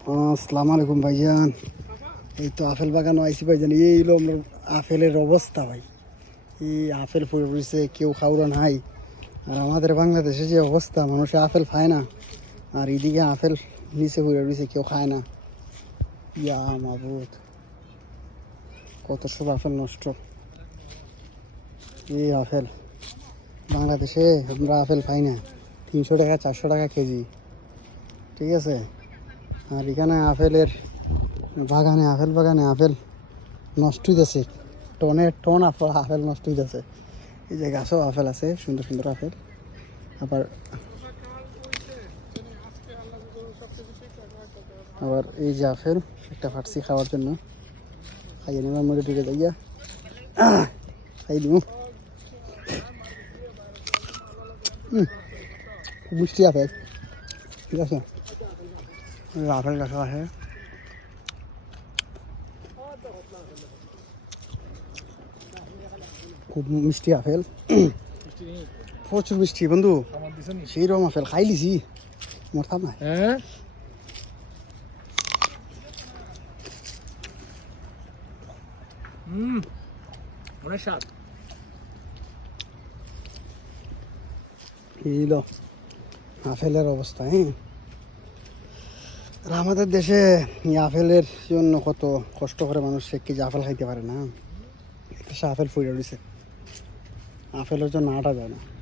আসসালামু আলাইকুম ভাইজান। এই তো আপেল বাগানও আইসি ভাইজান। এই হলো আমরা আপেলের অবস্থা ভাই। এই আপেল পড়ে পড়েছে কেউ খাওয়া নাই। আর আমাদের বাংলাদেশে যে অবস্থা, মানুষে আপেল খায় না। আর এদিকে আপেল নিচে পড়ে রয়েছে, কেউ খায় না। ইয়া মাবুদ, কত সব আপেল নষ্ট। এই আপেল, বাংলাদেশে আমরা আপেল পাই না। তিনশো টাকা, চারশো টাকা কেজি। ঠিক আছে? আর এখানে আপেলের বাগানে, আপেল বাগানে আপেল নষ্ট হইতেছে। টনে, টন আপেল নষ্ট হইতেছে। এই যে গাছও আপেল আছে, সুন্দর সুন্দর আপেল। আবার আবার এই যে আপেল, একটা ফাটছি খাওয়ার জন্য। খাইয়ে নেবার মধ্যে ঢুকে যাইয়া খাই দিব মিষ্টি আপেল। ঠিক আছে? আপেল গাছ আছে খুব মিষ্টি আপেল প্রচুর মিষ্টি বন্ধু সেই রকম আপেল খাই লিছি মরতাম না হ্যাঁ হুম অনেক স্বাদ এই হলো আপেলের অবস্থা হ্যাঁ আর আমাদের দেশে আপেলের জন্য কত কষ্ট করে মানুষ এক কেজি আপেল খাইতে পারে না? একটা আপেল ফুড়ে উঠেছে। আপেলের জন্য আটা যায় না।